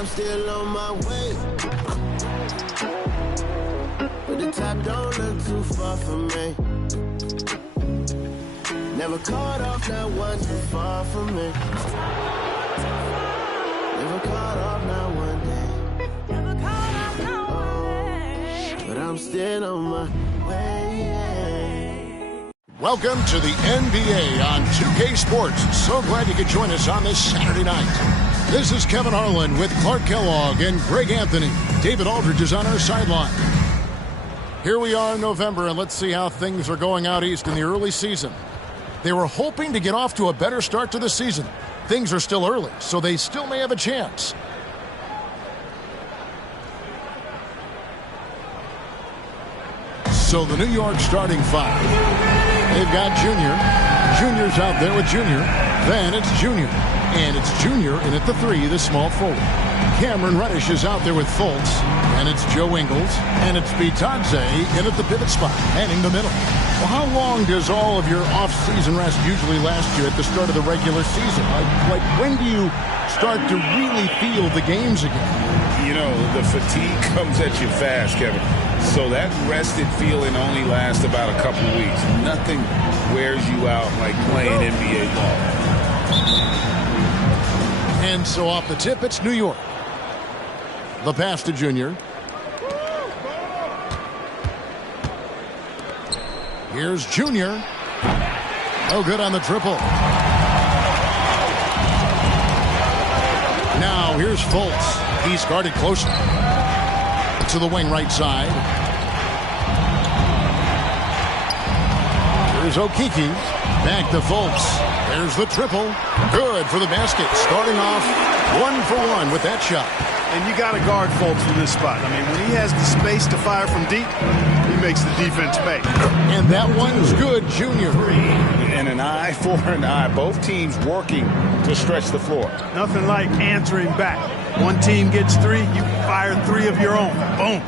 I'm still on my way. But the top don't look too far from me. Never caught off, not one too far from me. Never caught off, not one day. Never caught off, not one day. But I'm still on my way. Welcome to the NBA on 2K Sports. So glad you could join us on this Saturday night. This is Kevin Harlan with Clark Kellogg and Greg Anthony. David Aldridge is on our sideline. Here we are in November, and let's see how things are going out east in the early season. They were hoping to get off to a better start to the season. Things are still early, so they still may have a chance. So the New York starting five. They've got Junior. Junior's out there with Junior. Then it's Junior. And it's Junior in at the three, the small forward. Cameron Reddish is out there with Fultz. And it's Joe Ingles. And it's Bitadze in at the pivot spot, manning the middle. Well, how long does all of your off-season rest usually last you at the start of the regular season? Like when do you start to really feel the games again? You know, the fatigue comes at you fast, Kevin. So that rested feeling only lasts about a couple weeks. Nothing wears you out like playing NBA ball. And so off the tip, it's New York. The pass to Junior. Here's Junior. No good on the triple. Now here's Fultz. He's guarded closely. To the wing right side. Here's Okeke. Back to Fultz. There's the triple. Good for the basket. Starting off 1 for 1 with that shot. And you got to guard Fultz from this spot. I mean, when he has the space to fire from deep, he makes the defense pay. And that one's good, Junior. And an eye for an eye. Both teams working to stretch the floor. Nothing like answering back. One team gets three, you fire three of your own. Boom.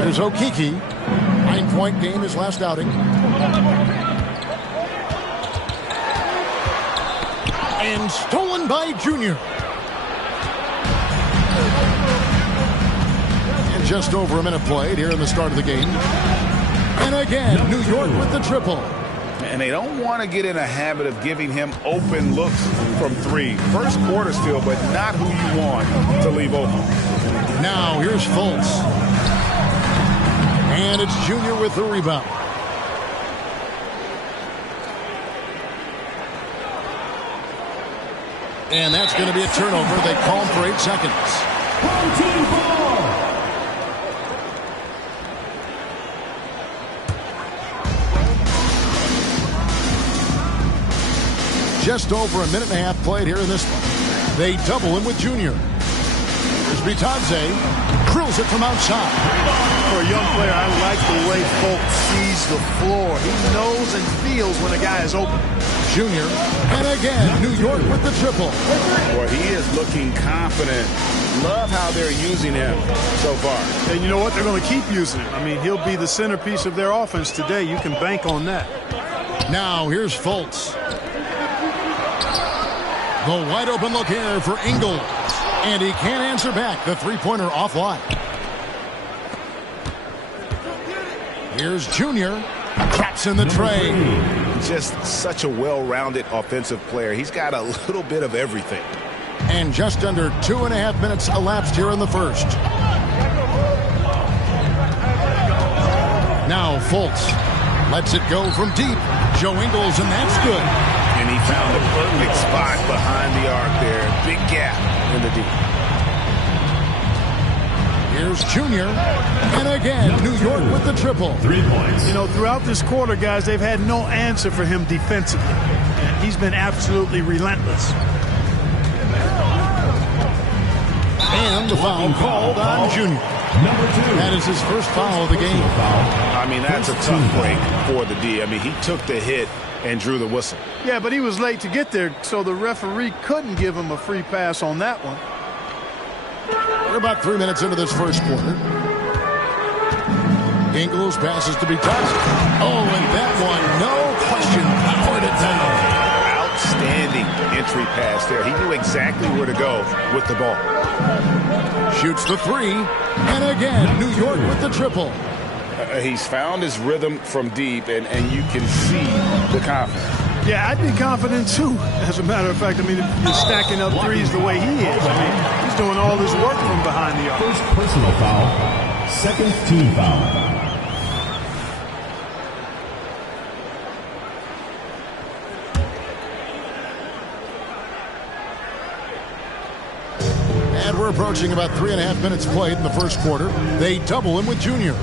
There's Okeke. 9-point game his last outing. And stolen by Junior. And just over a minute played here in the start of the game. And again, New York with the triple. And they don't want to get in a habit of giving him open looks from three. First quarter still, but not who you want to leave open. Now here's Fultz. And it's Junior with the rebound. And that's going to be a turnover. They call him for 8 seconds. Just over a minute and a half played here in this one. They double him with Junior. Here's Bitadze. Drills it from outside. For a young player, I like the way Fultz sees the floor. He knows and feels when a guy is open. Junior. And again, New York with the triple. Boy, he is looking confident. Love how they're using him so far. And you know what? They're going to keep using him. I mean, he'll be the centerpiece of their offense today. You can bank on that. Now here's Fultz. The wide open look here for Ingles. And he can't answer back. The three-pointer offline. Here's Junior. Traps in the tray. Just such a well-rounded offensive player. He's got a little bit of everything. And just under 2.5 minutes elapsed here in the first. Now Fultz lets it go from deep. Joe Ingles, and that's good. And he found the perfect spot behind the arc there. Big gap in the deep. Here's Junior. And again, New York with the triple. 3 points. You know, throughout this quarter, guys, they've had no answer for him defensively. And he's been absolutely relentless. And the foul called on Junior. That is his first foul of the game. I mean, that's a tough break for the D. I mean, he took the hit and drew the whistle. Yeah, but he was late to get there, so the referee couldn't give him a free pass on that one. We're about 3 minutes into this first quarter. Ingles passes to Bitadze. Oh, and that one, no question, powered it down. Outstanding entry pass there. He knew exactly where to go with the ball. Shoots the three. And again, New York with the triple. He's found his rhythm from deep, and you can see the confidence. Yeah, I'd be confident too. As a matter of fact, I mean, if you're stacking up threes the way he is, I mean, he's doing all his work from behind the arc. First personal foul, second team foul. And we're approaching about 3.5 minutes played in the first quarter. They double him with Junior.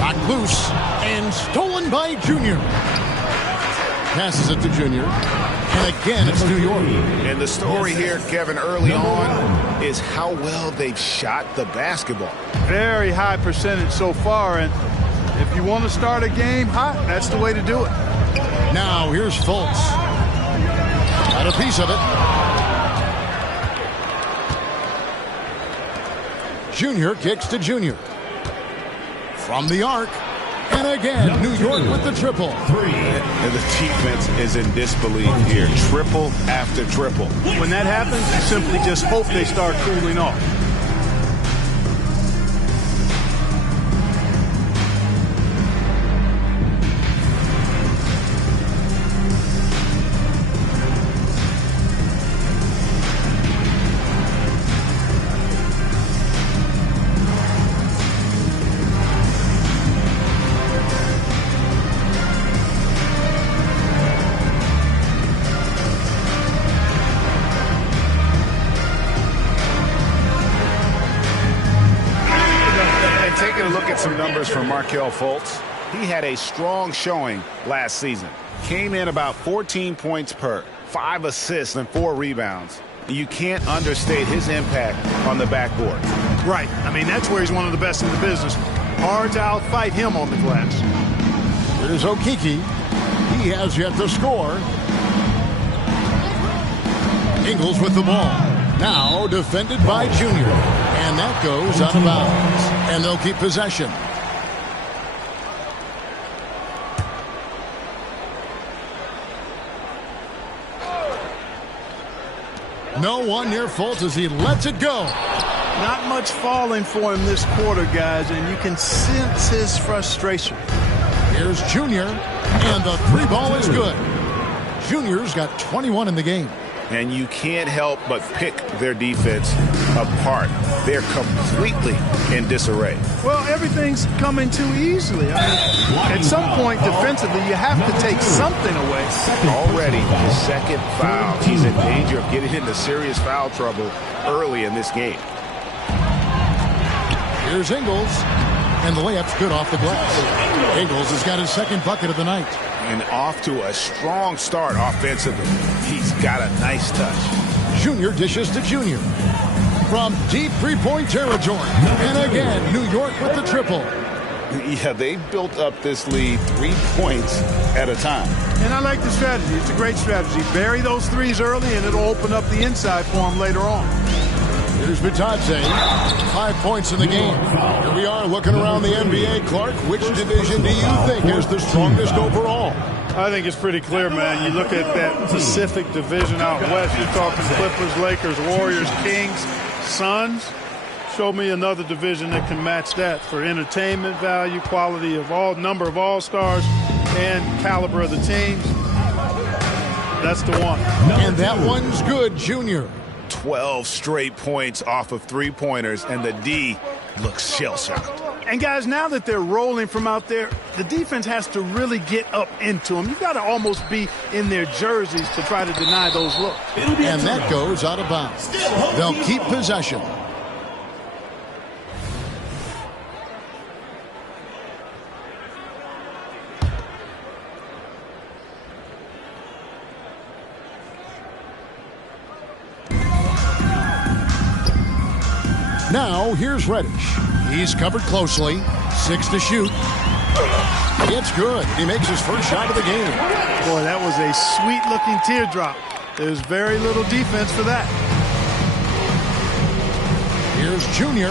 Knocked loose and stolen by Junior. Passes it to Junior. And again, it's New York. And the story here, Kevin, early on is how well they've shot the basketball. Very high percentage so far, and if you want to start a game hot, that's the way to do it. Now here's Fultz. Got a piece of it. Junior kicks to Junior. From the arc. And again, New York with the triple. And the defense is in disbelief here. Triple after triple. When that happens, you simply just hope they start cooling off. For Markelle Fultz, he had a strong showing last season. Came in about 14 points per, 5 assists and 4 rebounds. You can't understate his impact on the backboard. Right. I mean, that's where he's one of the best in the business. Hard to outfight him on the glass. Here's Okeke. He has yet to score. Ingles with the ball. Now defended by Junior. And that goes out of bounds. And they'll keep possession. No one near Fultz as he lets it go. Not much falling for him this quarter, guys, and you can sense his frustration. Here's Junior, and the three ball is good. Junior's got 21 in the game. And you can't help but pick their defense apart. They're completely in disarray. Well, everything's coming too easily. I mean, at some point defensively, you have to take something away. Already his second foul. He's in danger of getting into serious foul trouble early in this game. Here's Ingles, and the layup's good off the glass. Ingles has got his second bucket of the night. And off to a strong start offensively. He's got a nice touch. Junior dishes to Junior. From deep three-point territory. And again, New York with the triple. Yeah, they built up this lead 3 points at a time. And I like the strategy. It's a great strategy. Bury those threes early, and it'll open up the inside for him later on. Here's Bitadze. 5 points in the game. Here we are looking around the NBA. Clark, which division do you think is the strongest overall? I think it's pretty clear, man. You look at that Pacific Division out west. You're talking Clippers, Lakers, Warriors, Kings, Suns. Show me another division that can match that for entertainment value, quality of number of all-stars, and caliber of the teams. That's the one. And that one's good, Junior. 12 straight points off of three-pointers, and the D looks shell-shocked. And, guys, now that they're rolling from out there, the defense has to really get up into them. You've got to almost be in their jerseys to try to deny those looks. And that goes out of bounds. They'll keep possession. Now, here's Reddish. He's covered closely. 6 to shoot. It's good. He makes his first shot of the game. Boy, that was a sweet-looking teardrop. There's very little defense for that. Here's Junior.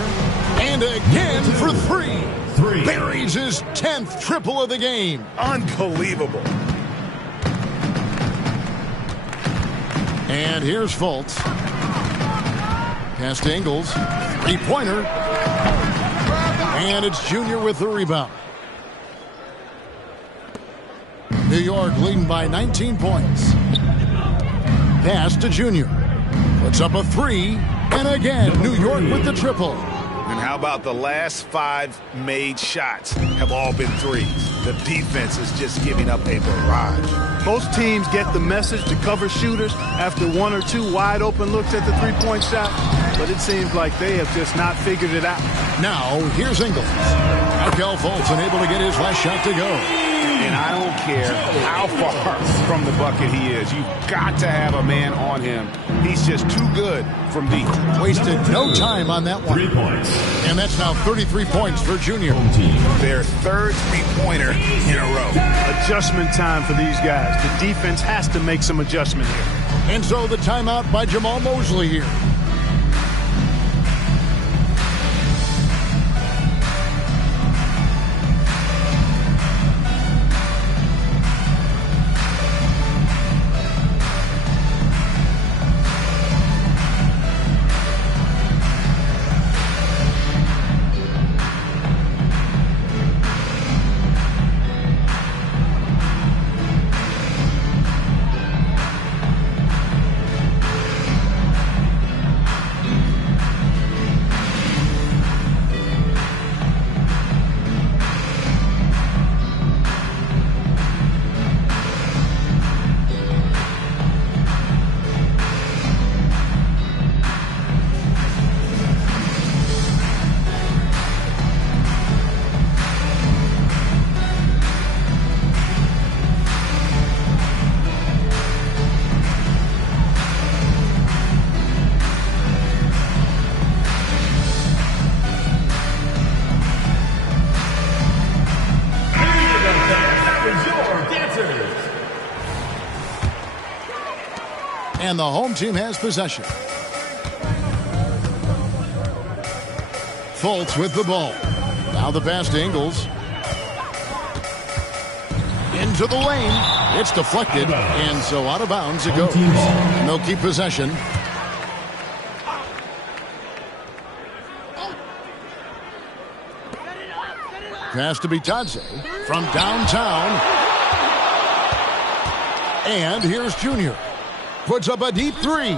And again for three. Buries his 10th triple of the game. Unbelievable. And here's Fultz. Pass to Ingles. Three-pointer. And it's Junior with the rebound. New York leading by 19 points. Pass to Junior. Puts up a three. And again, New York with the triple. And how about the last 5 made shots have all been threes? The defense is just giving up a barrage. Most teams get the message to cover shooters after 1 or 2 wide open looks at the three-point shot, but it seems like they have just not figured it out. Now, here's Ingles. Markelle Fultz unable to get his last shot to go. And I don't care how far from the bucket he is. You've got to have a man on him. He's just too good from deep. Wasted no time on that one. 3 points. And that's now 33 points for Junior. Their third three-pointer in a row. Adjustment time for these guys. The defense has to make some adjustment here. And so the timeout by Jamal Mosley here. And the home team has possession. Fultz with the ball. Now the pass to Ingles. Into the lane. It's deflected. And so out of bounds it goes. And they'll keep possession. Pass to Bitadze from downtown. And here's Junior. Puts up a deep three.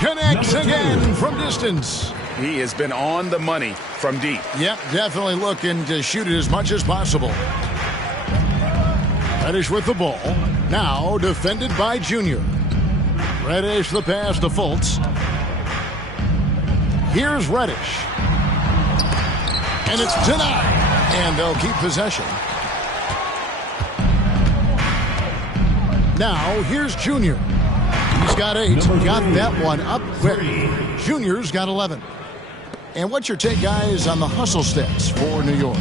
Connects again from distance. He has been on the money from deep. Yep, definitely looking to shoot it as much as possible. Reddish with the ball. Now defended by Junior. Reddish the pass to Fultz. Here's Reddish. And it's denied. And they'll keep possession. Now here's Junior. He's got 8. Got that one up quick. Junior's got 11. And what's your take, guys, on the hustle stats for New York?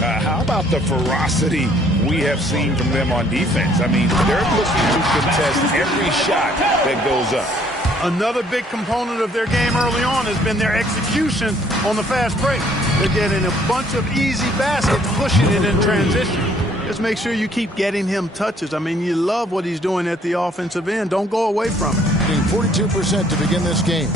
How about the ferocity we have seen from them on defense? I mean, they're looking to contest every shot that goes up. Another big component of their game early on has been their execution on the fast break. They're getting a bunch of easy baskets, pushing it in transition. Just make sure you keep getting him touches. I mean, you love what he's doing at the offensive end. Don't go away from it. Getting 42% to begin this game.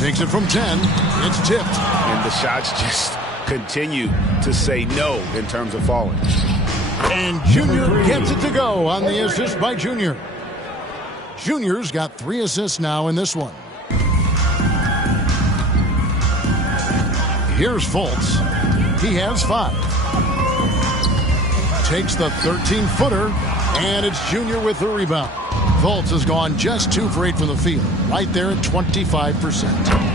Takes it from 10. It's tipped. And the shots just continue to say no in terms of falling. And Junior gets it to go on the assist by Junior. Junior's got 3 assists now in this one. Here's Fultz. He has 5. Takes the 13-footer, and it's Junior with the rebound. Fultz has gone just 2 for 8 from the field, right there at 25%.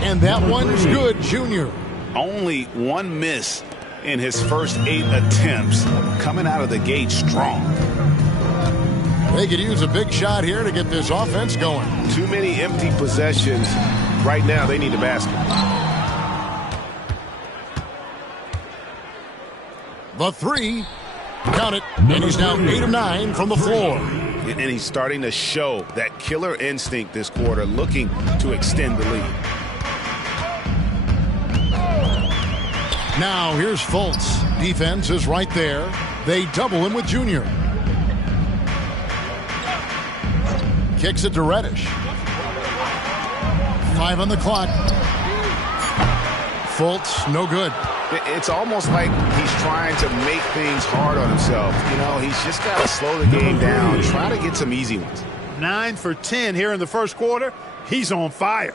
And that one's good, Junior. Only 1 miss in his first 8 attempts, coming out of the gate strong. They could use a big shot here to get this offense going. Too many empty possessions. Right now, they need a basket. The 3, count it, and he's now 8 of 9 from the floor. And he's starting to show that killer instinct this quarter, looking to extend the lead. Now here's Fultz. Defense is right there. They double him with Junior. Kicks it to Reddish. 5 on the clock. Fultz, no good. It's almost like he's trying to make things hard on himself. You know, he's just got to slow the game down, try to get some easy ones. 9 for 10 here in the first quarter. He's on fire.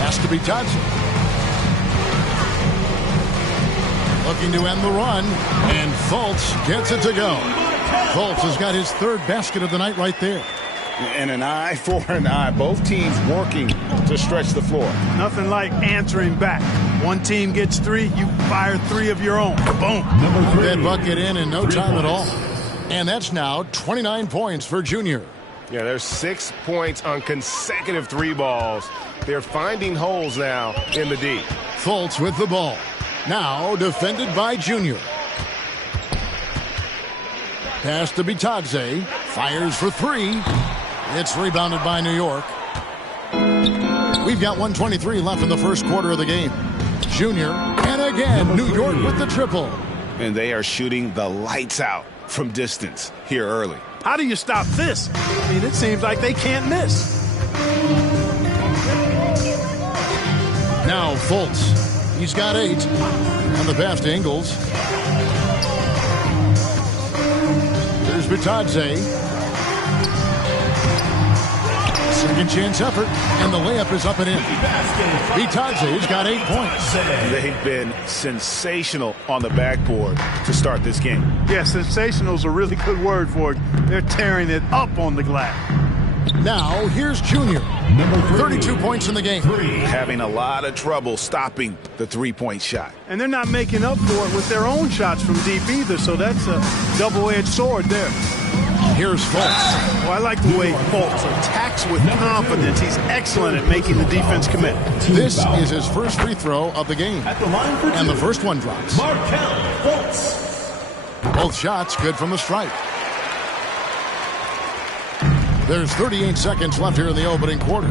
Has to be Johnson. Looking to end the run, and Fultz gets it to go. Fultz has got his 3rd basket of the night right there. And an eye for an eye. Both teams working to stretch the floor. Nothing like answering back. One team gets 3, you fire 3 of your own. Boom. That bucket in no time at all. And that's now 29 points for Junior. Yeah, there's 6 points on consecutive 3 balls. They're finding holes now in the D. Fultz with the ball. Now defended by Junior. Pass to Bitadze. Fires for 3. It's rebounded by New York. We've got 1:23 left in the first quarter of the game. Junior, and again, New York with the triple. And they are shooting the lights out from distance here early. How do you stop this? I mean, it seems like they can't miss. Now Fultz. He's got 8. On the pass to Ingles. There's Bitadze. Second chance effort, and the layup is up and in. Bitadze's got 8 points. They've been sensational on the backboard to start this game. Yeah, sensational is a really good word for it. They're tearing it up on the glass. Now, here's Junior. 32 points in the game. Having a lot of trouble stopping the 3-point shot. And they're not making up for it with their own shots from deep either, so that's a double-edged sword there. Here's Fultz. Well, I like the way Fultz attacks with confidence. He's excellent at making the defense commit. This is his first free throw of the game. And the first one drops. Both shots good from the stripe. There's 38 seconds left here in the opening quarter.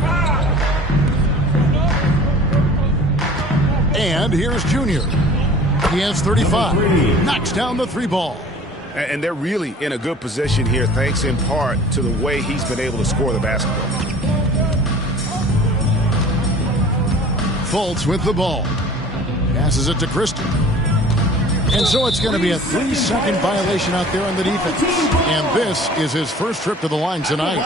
And here's Junior. He has 35. Knocks down the 3 ball. And they're really in a good position here, thanks in part to the way he's been able to score the basketball. Fultz with the ball. Passes it to Christie. And so it's going to be a 3-second violation out there on the defense. And this is his first trip to the line tonight.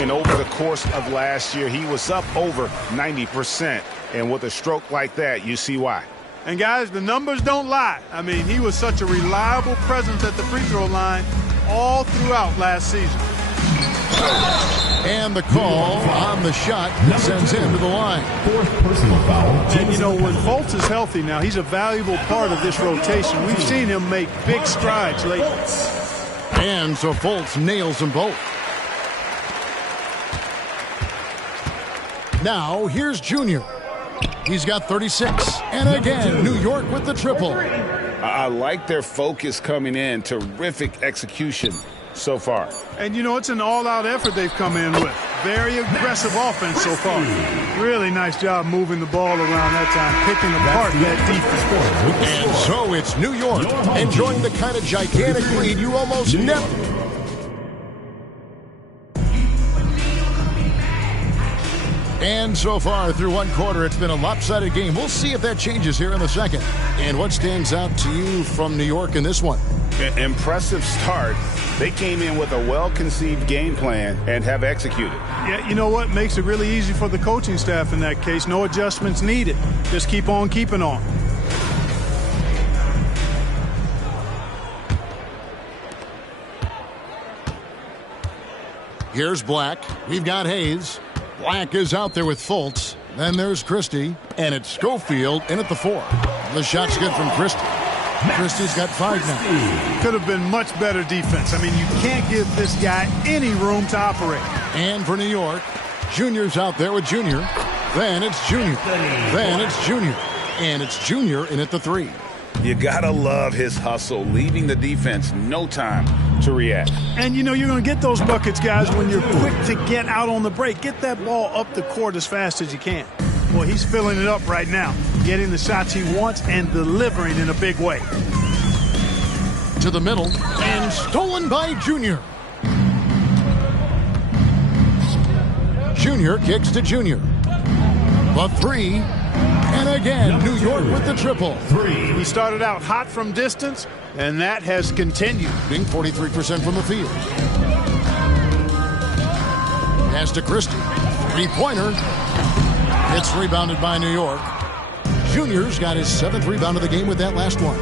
And over the course of last year, he was up over 90%. And with a stroke like that, you see why. And guys, the numbers don't lie. I mean, he was such a reliable presence at the free throw line all throughout last season. And the call on the shot sends him to the line. 4th personal foul. And, you know, when Fultz is healthy now, he's a valuable part of this rotation. We've seen him make big strides lately. And so Fultz nails them both. Now, here's Junior. He's got 36. And again, New York with the triple. I like their focus coming in. Terrific execution so far. And, you know, it's an all-out effort they've come in with. Very aggressive offense so far. Really nice job moving the ball around that time, picking apart that defense. And so it's New York enjoying the kind of gigantic lead you almost never... And so far through one quarter, it's been a lopsided game. We'll see if that changes here in the second. And what stands out to you from New York in this one? Impressive start. They came in with a well-conceived game plan and have executed. Yeah, you know what? Makes it really easy for the coaching staff in that case. No adjustments needed. Just keep on keeping on. Here's Black. We've got Hayes. Black is out there with Fultz. Then there's Christie. And it's Schofield in at the 4. The shot's good from Christie. Christie's got 5 now. Could have been much better defense. I mean, you can't give this guy any room to operate. And for New York, Junior's out there with Junior. Then it's Junior. Then it's Junior. And it's Junior in at the 3. You gotta love his hustle, leaving the defense no time to react. And, you know, you're going to get those buckets, guys, when you're quick to get out on the break. Get that ball up the court as fast as you can. Boy, he's filling it up right now, getting the shots he wants and delivering in a big way. To the middle, and stolen by Junior. Junior kicks to Junior. The three, and again, New York with the triple. He started out hot from distance, and that has continued. Being 43% from the field. Pass to Christie. Three-pointer. It's rebounded by New York. Junior's got his 7th rebound of the game with that last one.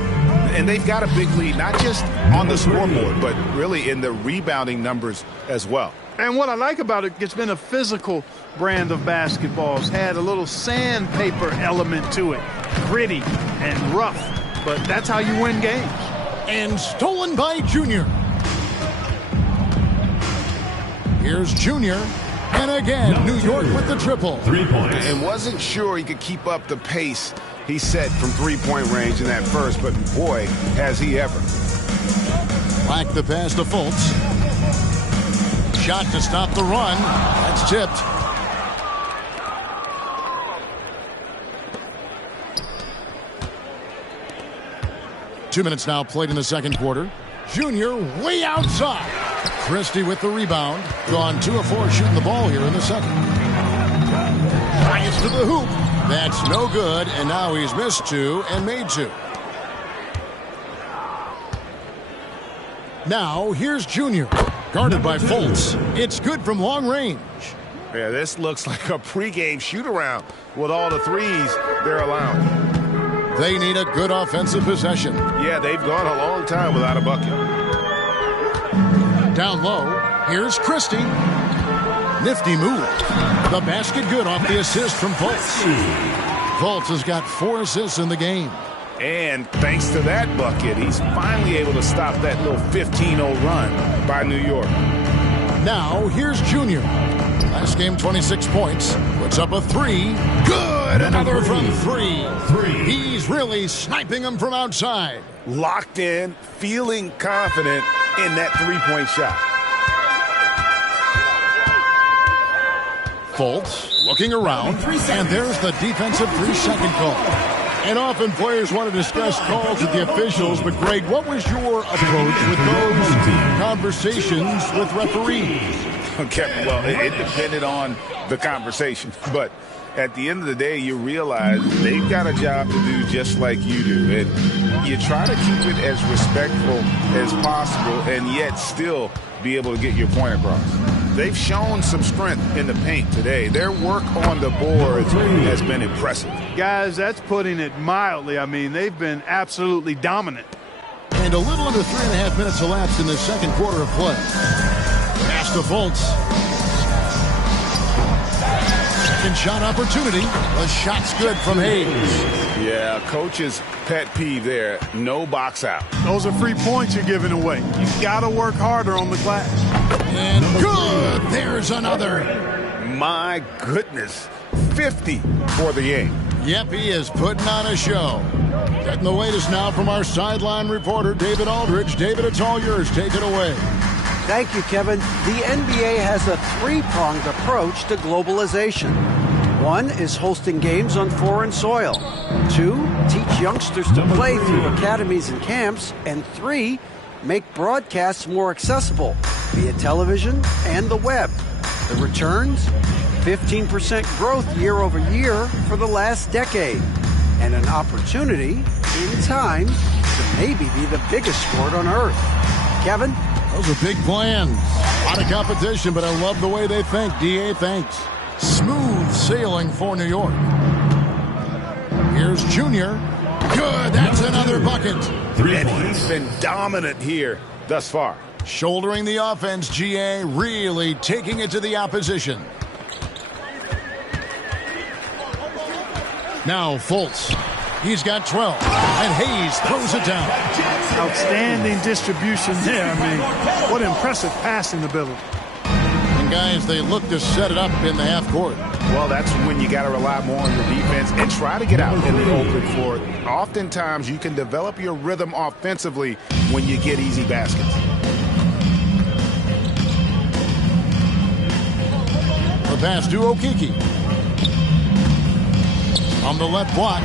And they've got a big lead, not just on the scoreboard, but really in the rebounding numbers as well. And what I like about it, it's been a physical brand of basketball. It's had a little sandpaper element to it. Gritty and rough, but that's how you win games. And stolen by Junior. Here's Junior. And again, New York with the triple. 3 points. And wasn't sure he could keep up the pace he set from three-point range in that first, but boy, has he ever. Black the pass to Fultz. Shot to stop the run. That's tipped. Two minutes now played in the second quarter. Junior way outside. Christie with the rebound. Gone 2 of 4 shooting the ball here in the second. Fires to the hoop. That's no good, and now he's missed 2 and made 2. Now here's Junior. Guarded by Fultz. It's good from long range. Yeah, this looks like a pregame shoot-around with all the threes they're allowing. They need a good offensive possession. Yeah, they've gone a long time without a bucket. Down low, here's Christie. Nifty move. The basket good off the assist from Fultz. Fultz has got 4 assists in the game. And thanks to that bucket, he's finally able to stop that little 15-0 run by New York. Now, here's Junior. Last game, 26 points. Puts up a 3. Good! Another from 3. He's really sniping them from outside. Locked in, feeling confident in that three-point shot. Fultz looking around, and there's the defensive 3-second call. And often players want to discuss calls with the officials, but Greg, what was your approach with those conversations with referees? Okay, well, it depended on the conversation, but at the end of the day, you realize they've got a job to do just like you do, and you try to keep it as respectful as possible and yet still be able to get your point across. They've shown some strength in the paint today. Their work on the boards has been impressive. Guys, that's putting it mildly. I mean, they've been absolutely dominant. And a little under 3.5 minutes elapsed in the second quarter of play. Pass to Fultz. Second shot opportunity. The shot's good from Hayes. Yeah, coach's pet peeve there. No box out. Those are free points you're giving away. You've got to work harder on the glass. And good. There's another. My goodness. 50 for the game. Yep, he is putting on a show. Getting the latest now from our sideline reporter, David Aldridge. David, it's all yours. Take it away. Thank you, Kevin. The NBA has a 3-pronged approach to globalization. 1 is hosting games on foreign soil. 2, teach youngsters to play through academies and camps. And 3, make broadcasts more accessible via television and the web. The returns? 15% growth year over year for the last decade. And an opportunity, in time, to maybe be the biggest sport on earth. Kevin? Those are big plans. A lot of competition, but I love the way they think. DA, thanks. Smooth sailing for New York. Here's Junior. Good. That's another bucket. 3 And points. he's been dominant here thus far. Shouldering the offense, GA really taking it to the opposition. Now Fultz. He's got 12. And Hayes throws it down. Outstanding distribution there. I mean, what impressive passing ability. And guys, they look to set it up in the half court. Well, that's when you got to rely more on your defense and try to get out in the open floor. Oftentimes, you can develop your rhythm offensively when you get easy baskets. The pass to Okeke. On the left block.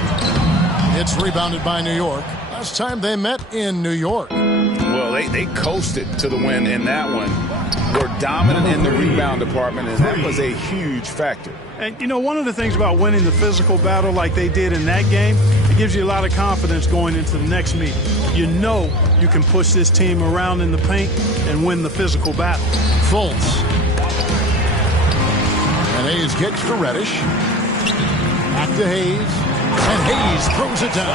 It's rebounded by New York. Last time they met in New York. Well, they coasted to the win in that one. Were dominant in the rebound department, and that was a huge factor. And, you know, one of the things about winning the physical battle like they did in that game, it gives you a lot of confidence going into the next meet. You know you can push this team around in the paint and win the physical battle. Fultz. And Hayes kicks to Reddish. Back to Hayes. And Hayes throws it down.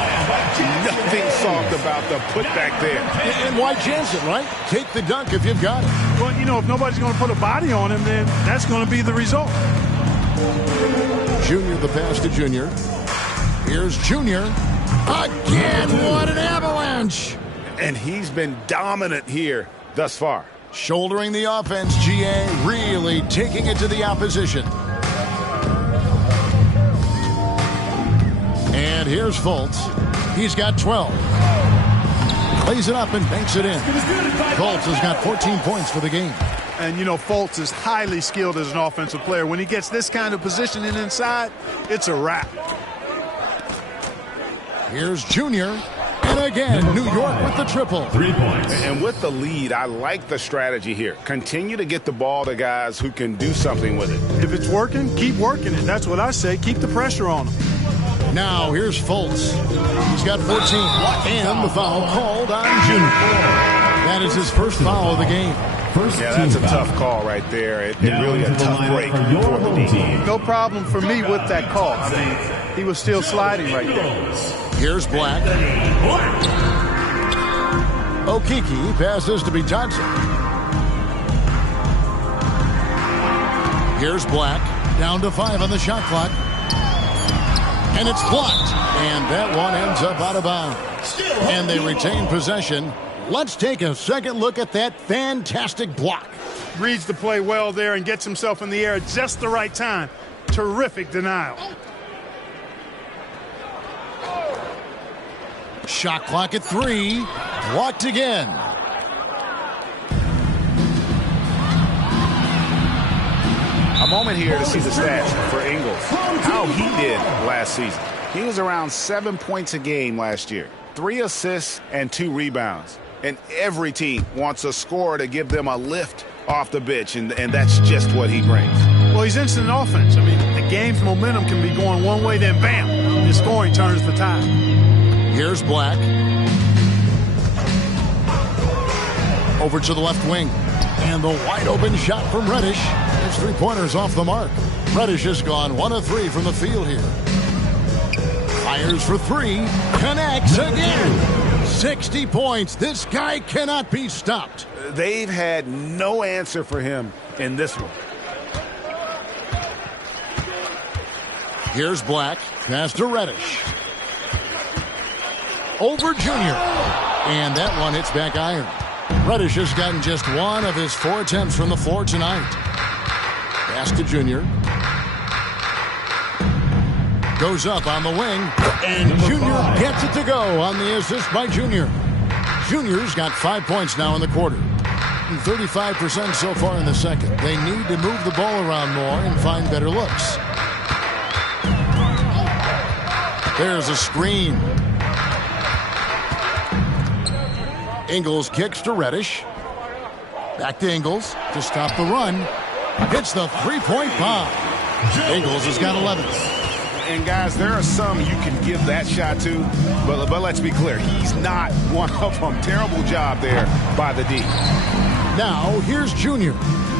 Nothing soft about the putback there. And why chance it, right? Take the dunk if you've got it. Well, you know, if nobody's going to put a body on him, then that's going to be the result. Junior, the pass to Junior. Here's Junior. Again, what an avalanche. And he's been dominant here thus far. Shouldering the offense, GA really taking it to the opposition. And here's Fultz. He's got 12. Lays it up and banks it in. Fultz has got 14 points for the game. And, you know, Fultz is highly skilled as an offensive player. When he gets this kind of positioning inside, it's a wrap. Here's Junior. And again, New York with the triple. 3 points. And with the lead, I like the strategy here. Continue to get the ball to guys who can do something with it. If it's working, keep working it. That's what I say. Keep the pressure on him. Now here's Fultz. He's got 14. And the foul called on Junior. That is his first foul of the game. Yeah, that's a tough call right there. It really a tough break for the team. No problem for me with that call. I mean, he was still sliding right there. Here's Black. Okeke passes to Bitadze. Here's Black. Down to 5 on the shot clock. And it's blocked. And that one ends up out of bounds. And they retain possession. Let's take a second look at that fantastic block. Reads the play well there and gets himself in the air at just the right time. Terrific denial. Shot clock at 3. Blocked again. A moment here to see the stats for Ingles. How he did last season. He was around 7 points a game last year. 3 assists and 2 rebounds. And every team wants a scorer to give them a lift off the bench, and that's just what he brings. Well, he's instant offense. I mean, the game's momentum can be going one way, then bam, his scoring turns the tide. Here's Black. Over to the left wing. And the wide open shot from Reddish. His three-pointers off the mark. Reddish has gone 1 of 3 from the field here. Fires for 3. Connects again. 60 points. This guy cannot be stopped. They've had no answer for him in this one. Here's Black. Pass to Reddish. Over Junior. And that one hits back iron. Reddish has gotten just 1 of his 4 attempts from the floor tonight. Pass to Junior. Goes up on the wing. And Junior gets it to go on the assist by Junior. Junior's got 5 points now in the quarter. 35% so far in the second. They need to move the ball around more and find better looks. There's a screen. Ingles kicks to Reddish. Back to Ingles to stop the run. Hits the three-point bomb. Ingles has got 11. And guys, there are some you can give that shot to, but let's be clear, he's not one of them. Terrible job there by the D. Now here's Junior.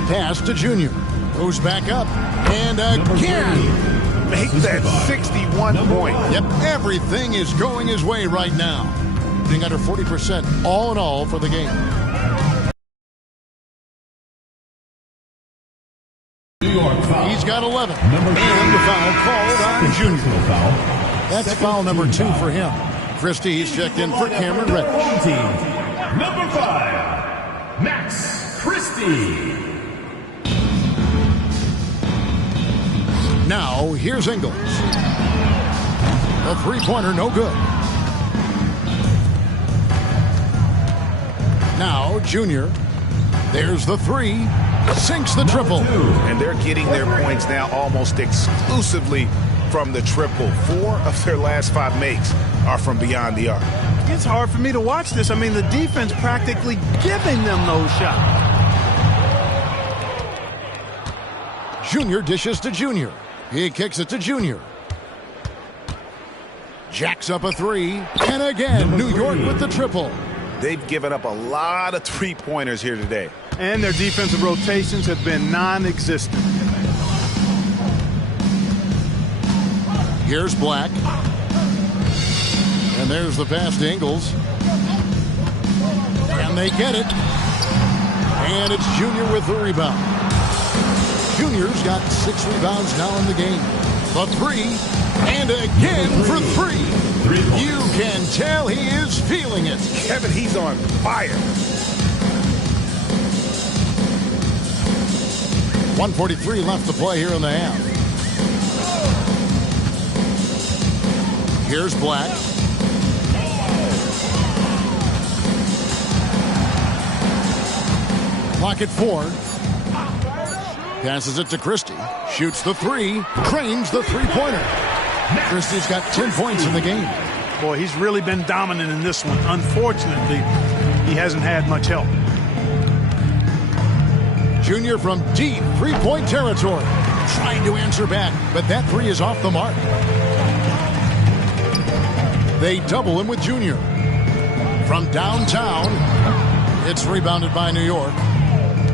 Pass to Junior. Goes back up. And again. Make that 61 point. Yep, everything is going his way right now. Being under 40% all in all for the game. New York foul. He's got 11. Number And the foul called on Junior. Foul. That's foul number 2 for him. Christie's checked in for Cameron Reddish. Number 5, Max Christie. Now here's Ingles. The three-pointer no good. Now Junior. There's the 3. Sinks the triple. And they're getting their points now almost exclusively from the triple. 4 of their last 5 makes are from beyond the arc. It's hard for me to watch this. I mean, the defense practically giving them those shots. Junior dishes to Junior. He kicks it to Junior. Jacks up a 3. And again, New York with the triple. They've given up a lot of three-pointers here today. And their defensive rotations have been non-existent. Here's Black. And there's the pass to Ingles. And they get it. And it's Junior with the rebound. Junior's got 6 rebounds now in the game. The 3. And again for 3. You can tell he is feeling it. Kevin, he's on fire. 1:43 left to play here in the half. Here's Black. Clock at 4. Passes it to Christie. Shoots the 3. Cranes the three-pointer. Christie's got 10 points in the game. Boy, he's really been dominant in this one. Unfortunately, he hasn't had much help. Junior from deep three-point territory. Trying to answer back, but that 3 is off the mark. They double him with Junior. From downtown, it's rebounded by New York.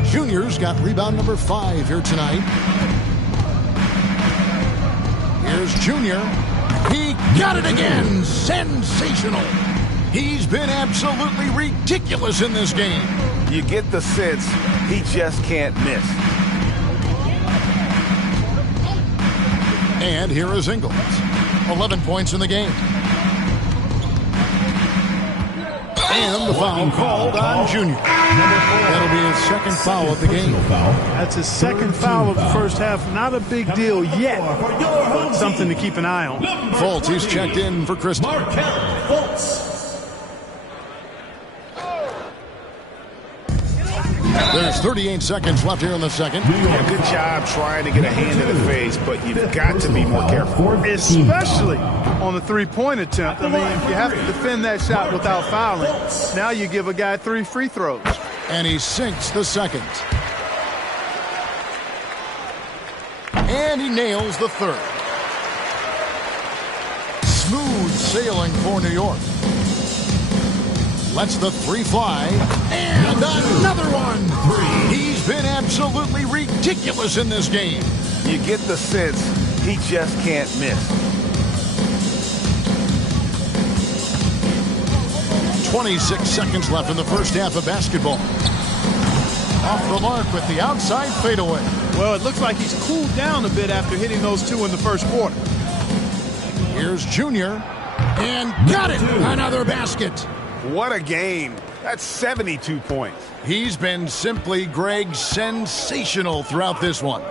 Junior's got rebound number 5 here tonight. Here's Junior. He got it again. Sensational. He's been absolutely ridiculous in this game. You get the sense he just can't miss. And here is Ingles. 11 points in the game. And the foul called on Junior. That'll be his second foul of the game. That's his second foul of the first half. Not a big deal yet, but something to keep an eye on. Fultz, he's checked in for Christie. There's 38 seconds left here in the second. Yeah, good job trying to get a hand in the face, but you've got to be more careful. Especially on the three-point attempt. I mean, if you have to defend that shot without fouling, now you give a guy 3 free throws. And he sinks the second. And he nails the third. Smooth sailing for New York. Lets the 3 fly. And another one. He's been absolutely ridiculous in this game. You get the sense he just can't miss. 26 seconds left in the first half of basketball. Off the mark with the outside fadeaway. Well, it looks like he's cooled down a bit after hitting those 2 in the first quarter. Here's Junior. And got it. Another basket. What a game. That's 72 points. He's been simply, Greg, sensational throughout this one.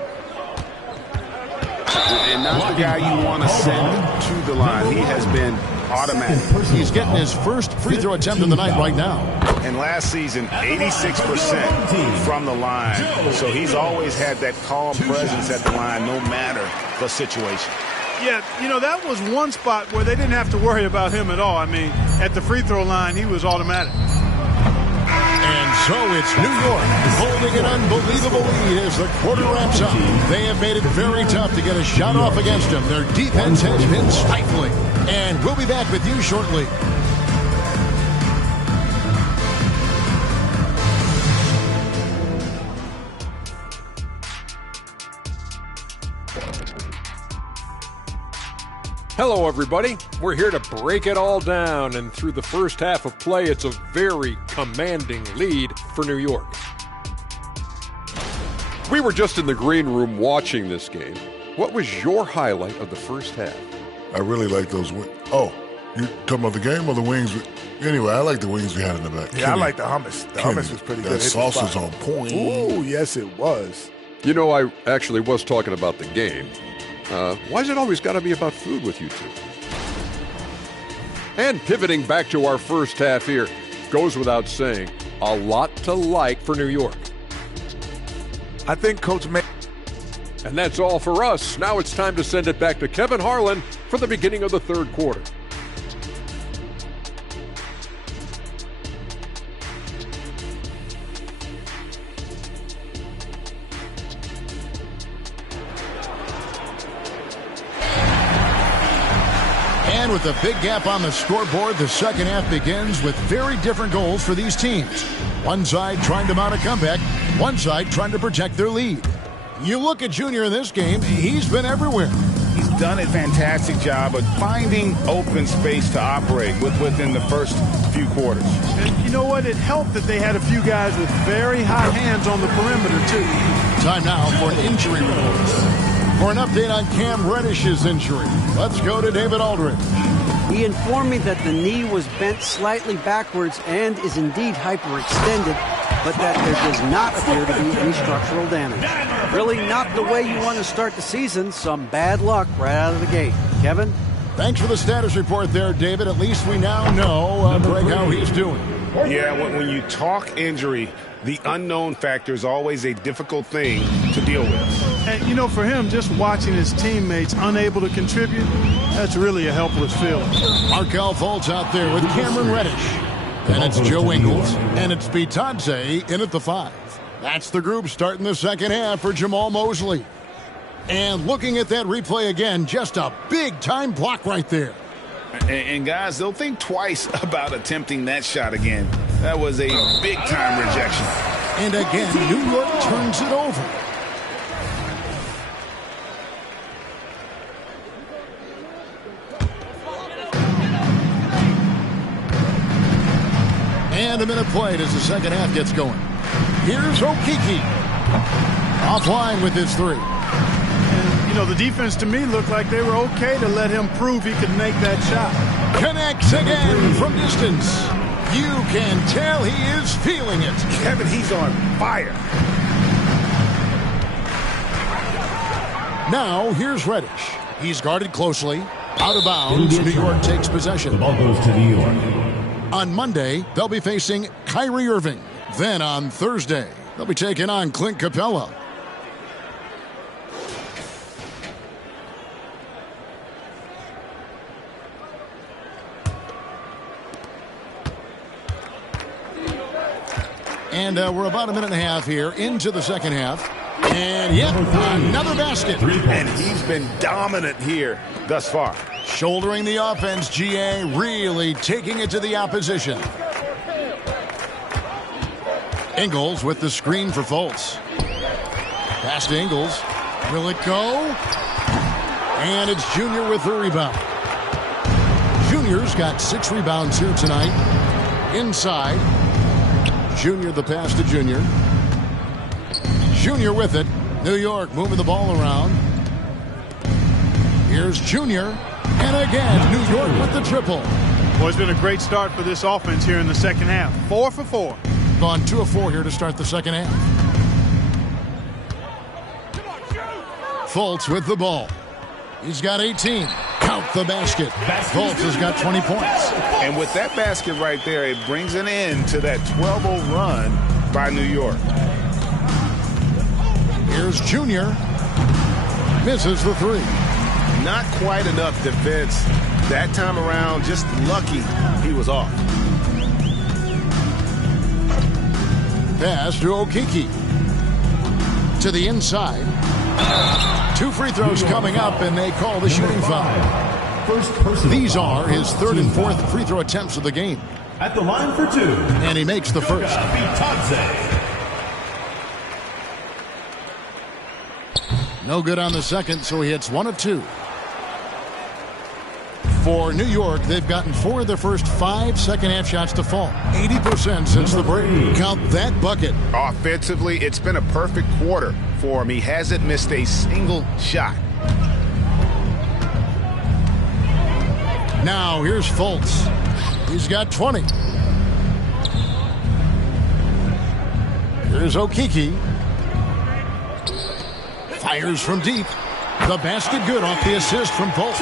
And not the guy you want to send to the line. He has been automatic. He's getting his first free throw attempt of the night right now. And last season, 86% from the line. So he's always had that calm presence at the line no matter the situation. Yeah, you know, that was one spot where they didn't have to worry about him at all. I mean, at the free throw line, he was automatic. And so it's New York holding an unbelievable lead as the quarter wraps up. They have made it very tough to get a shot off against them. Their defense has been stifling. And we'll be back with you shortly. Hello, everybody. We're here to break it all down, and through the first half of play, it's a very commanding lead for New York. We were just in the green room watching this game. What was your highlight of the first half? I really like those wings. Oh, you talking about the game or the wings? Anyway, I like the wings we had in the back. Yeah, I like the hummus. The hummus was pretty good. That sauce was on point. Ooh, yes, it was. You know, I actually was talking about the game. Why's it always got to be about food with you two? And pivoting back to our first half here, goes without saying, a lot to like for New York. I think Coach May And that's all for us. Now it's time to send it back to Kevin Harlan for the beginning of the third quarter. And with a big gap on the scoreboard, the second half begins with very different goals for these teams. One side trying to mount a comeback, one side trying to protect their lead. You look at Junior in this game, he's been everywhere. He's done a fantastic job of finding open space to operate within the first few quarters. And you know what? It helped that they had a few guys with very hot hands on the perimeter, too. Time now for an injury report. For an update on Cam Reddish's injury, let's go to David Aldridge. He informed me that the knee was bent slightly backwards and is indeed hyperextended, but that there does not appear to be any structural damage. Really not the way you want to start the season. Some bad luck right out of the gate. Kevin? Thanks for the status report there, David. At least we now know, Greg, how he's doing. Yeah, when you talk injury, the unknown factor is always a difficult thing to deal with. And, you know, for him, just watching his teammates unable to contribute, that's really a helpless feeling. Markelle Fultz out there with Cameron Reddish. And it's Joe Ingles. And it's Bitadze in at the 5. That's the group starting the second half for Jamal Mosley. And looking at that replay again, just a big-time block right there. And guys, they'll think twice about attempting that shot again. That was a big-time rejection. And again, New York turns it over. And a minute played as the second half gets going. Here's Okeke. Offline with his 3. And, you know, the defense to me looked like they were okay to let him prove he could make that shot. Connects again from distance. You can tell he is feeling it. Kevin, he's on fire. Now, here's Reddish. He's guarded closely. Out of bounds, New York takes possession. The ball goes to New York. On Monday, they'll be facing Kyrie Irving. Then on Thursday, they'll be taking on Clint Capella. And we're about a minute and a half here into the second half. And yep, another basket. And he's been dominant here thus far. Shouldering the offense, GA really taking it to the opposition. Ingles with the screen for Fultz. Pass to Ingles. Will it go? And it's Junior with the rebound. Junior's got 6 rebounds here tonight. Inside. Junior the pass to Junior. Junior with it. New York moving the ball around. Here's Junior. And again, New York with the triple. Well, it's been a great start for this offense here in the second half. 4 for 4. Gone 2 of 4 here to start the second half. Fultz with the ball. He's got 18. Count the basket. Fultz has got 20 points. And with that basket right there, it brings an end to that 12-0 run by New York. Here's Junior. Misses the 3. Not quite enough defense that time around. Just lucky he was off. Pass to Okeke. To the inside. 2 free throws coming up, and they call the shooting foul. These are his 3rd and 4th free throw attempts of the game. At the line for 2. And he makes the first. No good on the second, so he hits 1 of 2. For New York, they've gotten 4 of their first 5 second-half shots to fall. 80% since the break. Count that bucket. Offensively, it's been a perfect quarter for him. He hasn't missed a single shot. Now, here's Fultz. He's got 20. Here's Okeke. Fires from deep. The basket good off the assist from Fultz.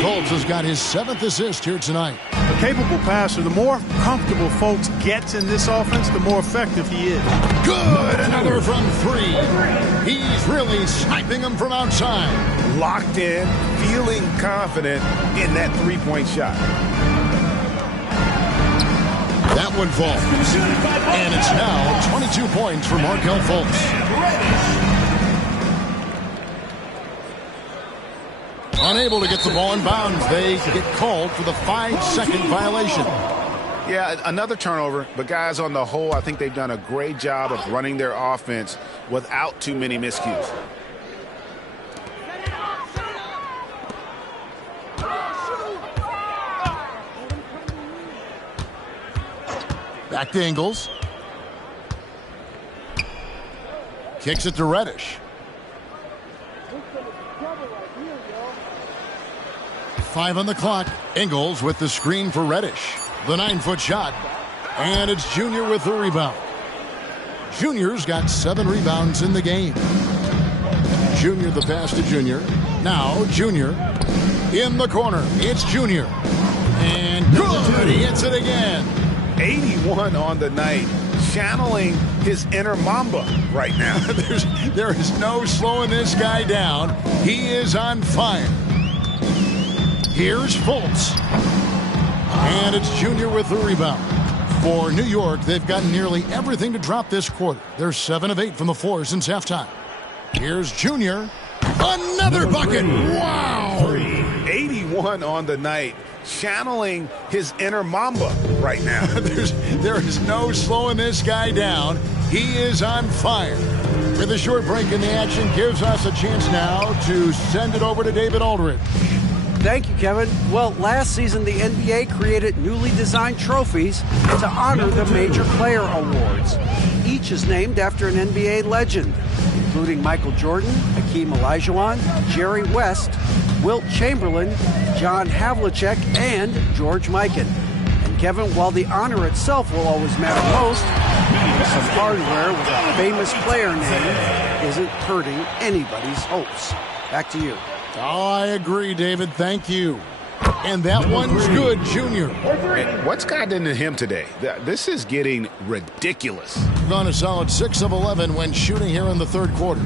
Fultz has got his 7th assist here tonight. A capable passer. The more comfortable Fultz gets in this offense, the more effective he is. Good. Another from 3. He's really sniping them from outside. Locked in, feeling confident in that three-point shot. That one falls. And it's now 22 points for Markelle Fultz. Unable to get the ball in bounds. They get called for the 5-second violation. Yeah, another turnover, but guys, on the whole, I think they've done a great job of running their offense without too many miscues. Back to Ingles. Kicks it to Reddish. 5 on the clock. Ingles with the screen for Reddish. The 9-foot shot. And it's Junior with the rebound. Junior's got 7 rebounds in the game. Junior the pass to Junior. Now Junior in the corner. It's Junior. And good. He hits it again. 81 on the night. Channeling his inner Mamba right now. There is no slowing this guy down. He is on fire. Here's Fultz. And it's Junior with the rebound. For New York, they've gotten nearly everything to drop this quarter. They're 7 of 8 from the floor since halftime. Here's Junior. Another bucket. Wow. 81 on the night. Channeling his inner Mamba right now. There is no slowing this guy down. He is on fire. With a short break in the action, gives us a chance now to send it over to David Aldridge. Thank you, Kevin. Well, last season, the NBA created newly designed trophies to honor the major player awards. Each is named after an NBA legend, including Michael Jordan, Hakeem Olajuwon, Jerry West, Wilt Chamberlain, John Havlicek, and George Mikan. And Kevin, while the honor itself will always matter most, some hardware with a famous player name isn't hurting anybody's hopes. Back to you. Oh, I agree, David. Thank you. And that one's good, Junior. And what's gotten into him today? This is getting ridiculous. Gone a solid 6 of 11 when shooting here in the third quarter.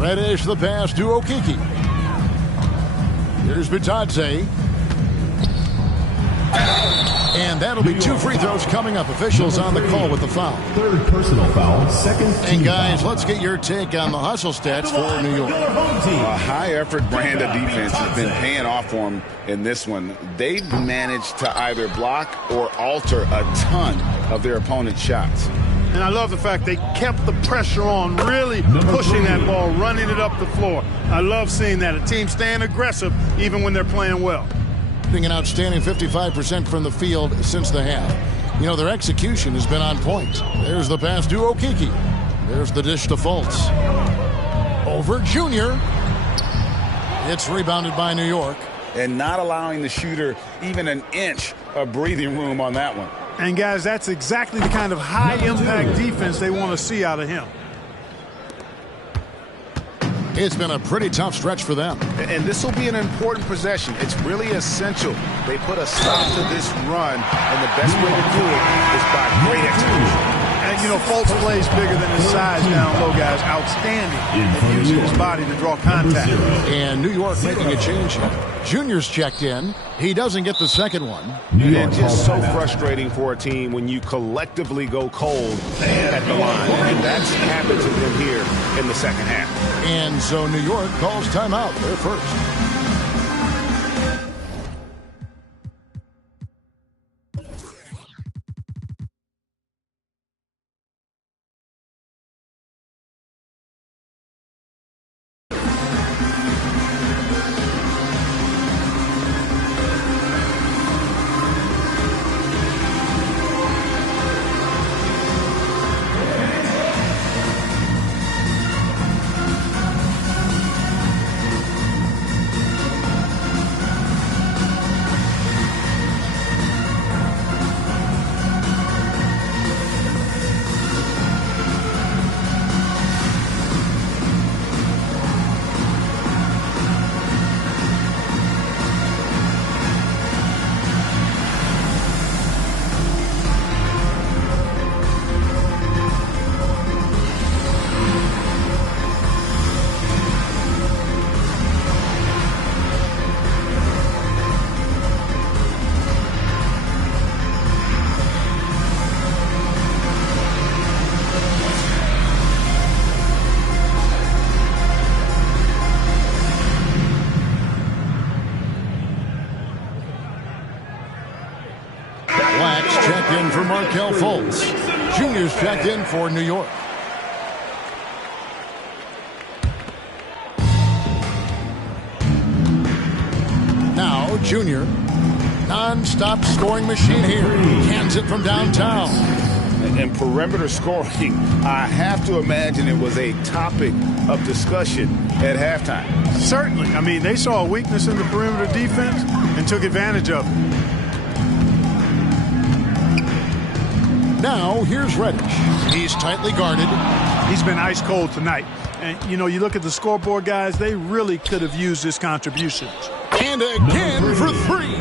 Reddish the pass to Okeke. Here's Bitadze. And that'll be 2 free throws coming up. Officials on the call with the foul. 3rd personal foul, 2nd team And guys, foul. let's get your take on the hustle stats for New York. A high-effort brand of defense has been paying off for them in this one. They've managed to either block or alter a ton of their opponent's shots. And I love the fact they kept the pressure on, really pushing that ball, running it up the floor. I love seeing that. A team staying aggressive even when they're playing well. An outstanding 55% from the field since the half. You know, their execution has been on point. There's the pass to Okeke. There's the dish to Fultz. Over Junior. It's rebounded by New York. And not allowing the shooter even an inch of breathing room on that one. And, guys, that's exactly the kind of high-impact defense they want to see out of him. It's been a pretty tough stretch for them. And this will be an important possession. It's really essential. They put a stop to this run, and the best way to do it is by great execution. And, you know, Fultz plays bigger than his size down low, guys. Outstanding at using his body to draw contact. And New York making a change here. Junior's checked in. He doesn't get the second one. It's just so frustrating for a team when you collectively go cold at the line. And that's happened to them here in the second half. And so New York calls timeout. They're first. checked in for Markelle Fultz. Junior's checked in for New York. Now, Junior. Non-stop scoring machine here. Cans it from downtown. And perimeter scoring, I have to imagine it was a topic of discussion at halftime. Certainly. I mean, they saw a weakness in the perimeter defense and took advantage of it. Now, here's Reddish. He's tightly guarded. He's been ice cold tonight. And, you know, you look at the scoreboard, guys, they really could have used his contributions. And again for three.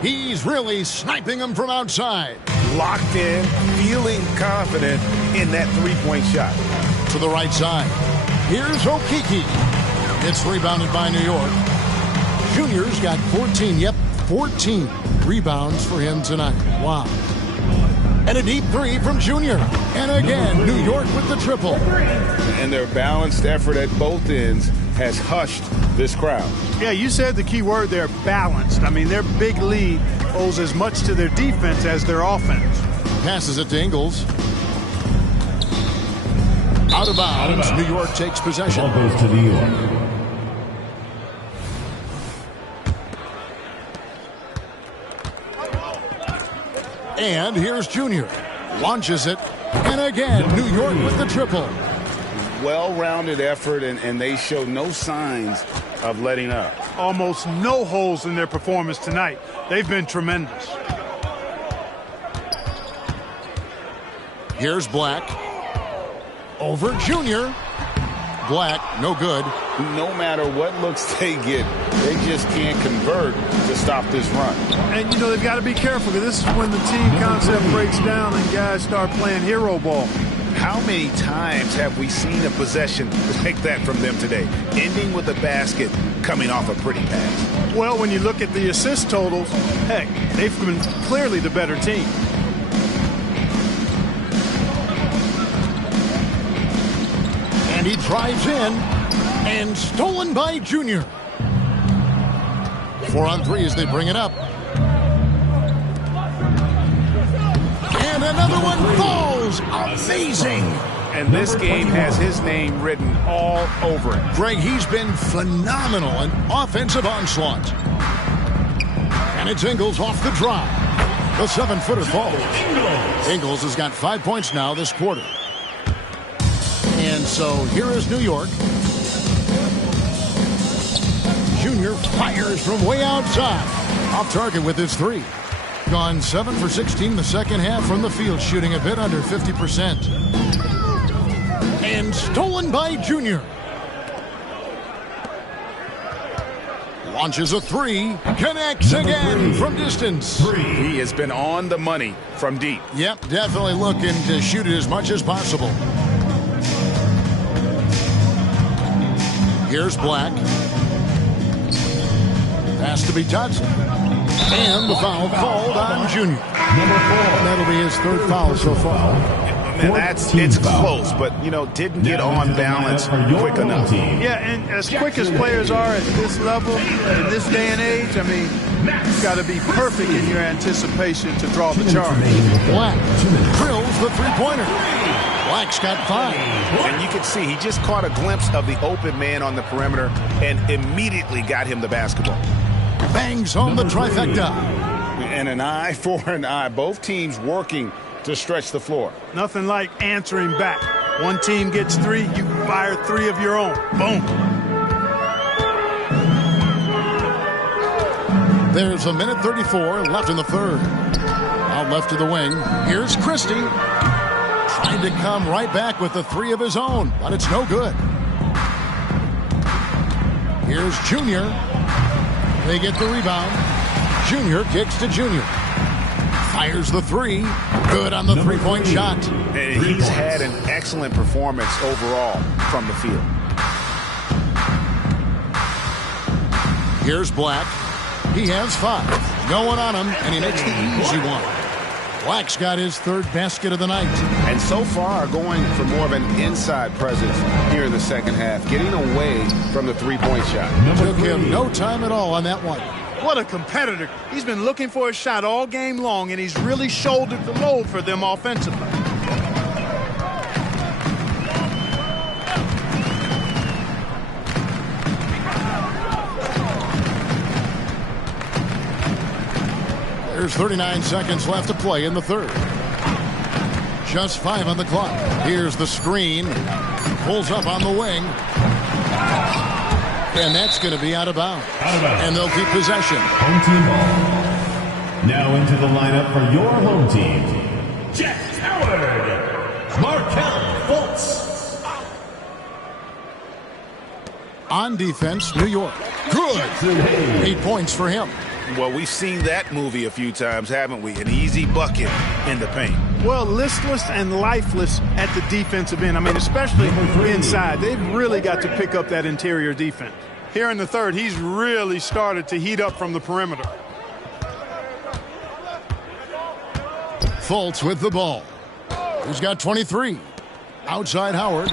He's really sniping them from outside. Locked in, feeling confident in that three-point shot. To the right side. Here's Okeke. It's rebounded by New York. Junior's got 14 rebounds for him tonight. Wow. And a deep three from Junior. And again, New York with the triple. And their balanced effort at both ends has hushed this crowd. Yeah, you said the key word there, balanced. I mean, their big lead owes as much to their defense as their offense. Passes it to Ingles. Out of bounds. New York takes possession. Ball goes to New York. And here's Junior. Launches it. And again, New York with the triple. Well-rounded effort, and they show no signs of letting up. Almost no holes in their performance tonight. They've been tremendous. Here's Black. Over Junior. Black, no good. No matter what looks they get, they just can't convert to stop this run. And, you know, they've got to be careful because this is when the team concept breaks down and guys start playing hero ball. How many times have we seen a possession like that from them today, ending with a basket coming off a pretty pass? Well, when you look at the assist totals, heck, they've been clearly the better team. And he drives in and stolen by Junior. 4 on 3 as they bring it up. And another one falls. Amazing. And this game has his name written all over it. Greg, he's been phenomenal in offensive onslaught. And it's Ingles off the drive. The 7-footer falls. Ingles has got 5 points now this quarter. And so here is New York. Junior fires from way outside. Off target with his three. Gone 7 for 16 the second half from the field, shooting a bit under 50%. And stolen by Junior. Launches a three. Connects again from distance. He has been on the money from deep. Yep, definitely looking to shoot it as much as possible. Here's Black. Has to be touched. And the foul called on Junior. And that'll be his third foul so far. Man, it's close, but, you know, didn't get on balance quick enough. Yeah, and as quick as players are at this level, in this day and age, I mean, you've got to be perfect in your anticipation to draw the charge. Black drills the three-pointer. Black's got 5. And you can see he just caught a glimpse of the open man on the perimeter and immediately got him the basketball. Bangs home the trifecta. And an eye for an eye. Both teams working to stretch the floor. Nothing like answering back. One team gets 3, you fire 3 of your own. Boom. There's a minute 34 left in the third. Out left to the wing. Here's Christie. Trying to come right back with the 3 of his own, but it's no good. Here's Junior. They get the rebound. Junior kicks to Junior. Fires the 3. Good on the three-point shot. And he's had an excellent performance overall from the field. Here's Black. He has 5. No one on him, and he makes the easy one. Black's got his third basket of the night. And so far going for more of an inside presence here in the second half, getting away from the three-point shot. Took him no time at all on that one. What a competitor. He's been looking for a shot all game long, and he's really shouldered the load for them offensively. There's 39 seconds left to play in the third. Just 5 on the clock. Here's the screen. Pulls up on the wing. And that's going to be out of bounds. And they'll keep possession. Home team ball. Now into the lineup for your home team. Jack Howard. Markelle Fultz. On defense, New York. Good. 8 points for him. Well, we've seen that movie a few times, haven't we? An easy bucket in the paint. Well, listless and lifeless at the defensive end. I mean, especially inside. They've really got to pick up that interior defense. Here in the third, he's really started to heat up from the perimeter. Fultz with the ball. He's got 23. Outside Howard.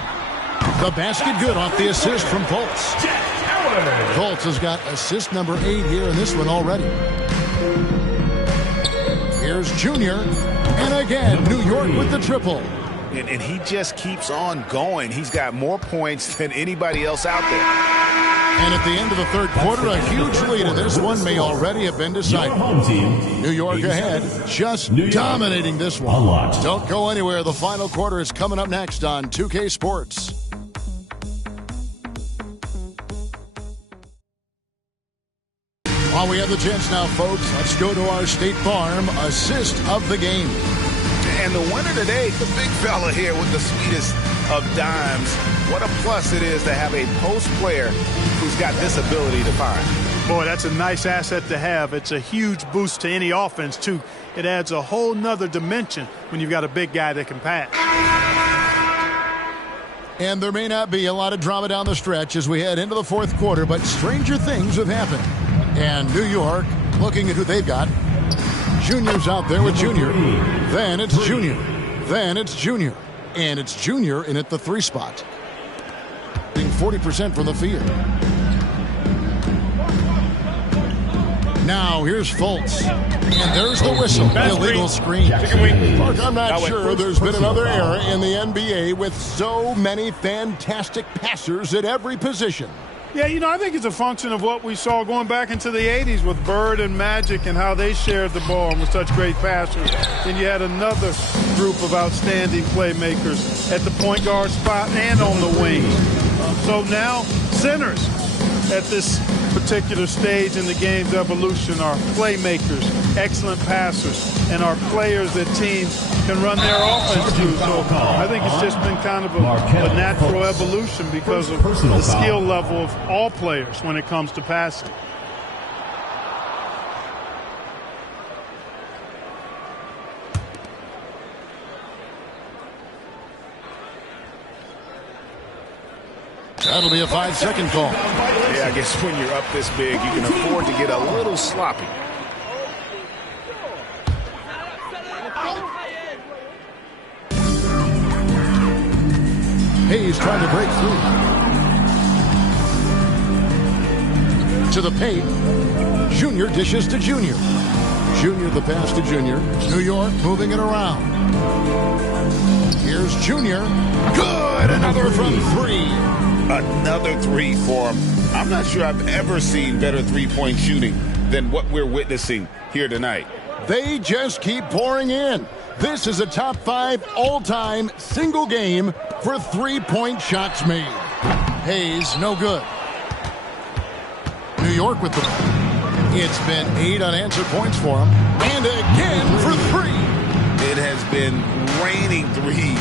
The basket good off the assist from Fultz. Fultz has got assist number 8 here in this one already. Here's Junior. And again, New York with the triple. And he just keeps on going. He's got more points than anybody else out there. And at the end of the third quarter, a huge lead in this one may already have been decided. New York ahead, just dominating this one. Don't go anywhere. The final quarter is coming up next on 2K Sports. While we have the chance now, folks, let's go to our State Farm assist of the game. And the winner today, the big fella here with the sweetest of dimes. What a plus it is to have a post player who's got this ability to find. Boy, that's a nice asset to have. It's a huge boost to any offense, too. It adds a whole nother dimension when you've got a big guy that can pass. And there may not be a lot of drama down the stretch as we head into the fourth quarter, but stranger things have happened. And New York, looking at who they've got. Junior's out there with Junior. Then it's Junior. Then it's Junior. And it's Junior in at the 3 spot. Being 40% from the field. Now here's Fultz. And there's the whistle. Illegal screen. Mark, I'm not sure there's been another era in the NBA with so many fantastic passers at every position. Yeah, you know, I think it's a function of what we saw going back into the 80s with Bird and Magic and how they shared the ball and were such great passers. Then you had another group of outstanding playmakers at the point guard spot and on the wing. So now centers at this particular stage in the game's evolution are playmakers, excellent passers, and are players that teams can run their offense to. So I think it's just been kind of a natural evolution because of the skill level of all players when it comes to passing. That'll be a 5-second call. Yeah, I guess when you're up this big, you can afford to get a little sloppy. Hayes trying to break through. To the paint. Junior dishes to Junior. Junior the pass to Junior. New York moving it around. Here's Junior. Good! Another from 3. Another 3 for him. I'm not sure I've ever seen better three-point shooting than what we're witnessing here tonight. They just keep pouring in. This is a top 5 all-time single game for 3-point shots made. Hayes, no good. New York with the ball. It's been 8 unanswered points for him. And again for 3. It has been raining threes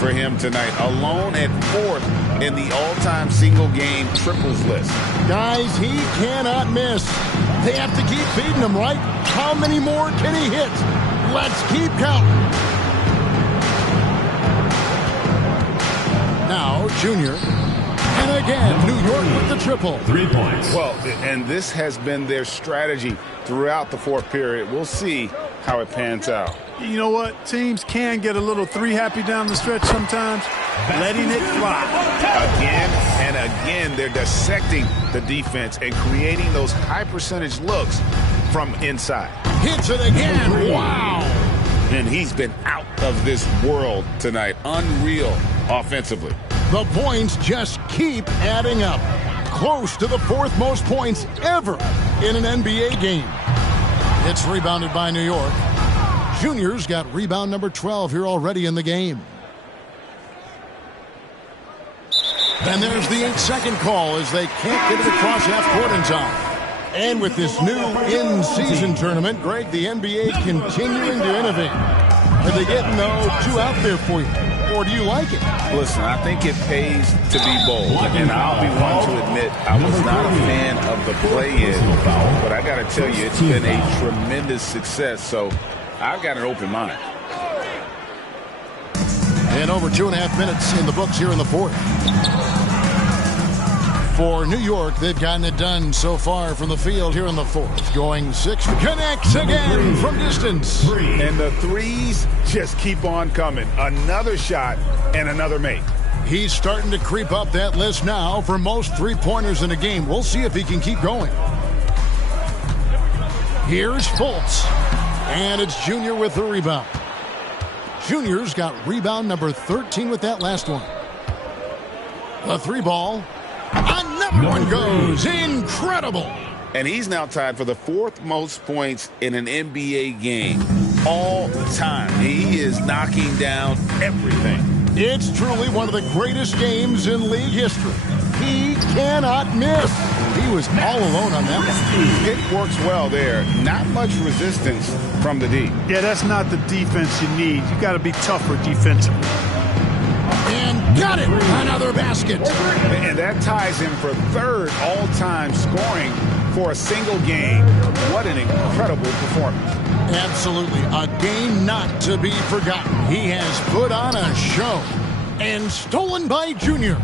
for him tonight, alone at 4th in the all-time single-game triples list. Guys, he cannot miss. They have to keep feeding him, right? How many more can he hit? Let's keep counting. Now, Junior. And again, New York with the triple. 3 points. Well, and this has been their strategy throughout the fourth period. We'll see how it pans out. You know what? Teams can get a little three-happy down the stretch sometimes, letting it fly. Again and again, they're dissecting the defense and creating those high-percentage looks from inside. Hits it again. Wow. And he's been out of this world tonight. Unreal offensively. The points just keep adding up. Close to the fourth most points ever in an NBA game. It's rebounded by New York. Junior's got rebound number 12 here already in the game. And there's the 8-second call as they can't get it across half court in time. And with this new in-season tournament, Greg, the NBA continuing to innovate. Are they getting, two out there for you? Or do you like it? Listen, I think it pays to be bold. And I'll be one to admit I was not a fan of the play-in. But I got to tell you, it's been a tremendous success. So I've got an open mind. And over 2.5 minutes in the books here in the fourth. For New York, they've gotten it done so far from the field here in the fourth. Going 6, connects again from distance. And the threes just keep on coming. Another shot and another make. He's starting to creep up that list now for most three-pointers in a game. We'll see if he can keep going. Here's Fultz. And it's Junior with the rebound. Junior's got rebound number 13 with that last one. The three ball. Another one goes. Incredible. And he's now tied for the fourth most points in an NBA game all time. He is knocking down everything. It's truly one of the greatest games in league history. He cannot miss. He was all alone on that one. It works well there. Not much resistance from the D. Yeah, that's not the defense you need. You got to be tougher defensively. And got it. Another basket. And that ties him for third all-time scoring for a single game. What an incredible performance. Absolutely. A game not to be forgotten. He has put on a show. And stolen by Junior.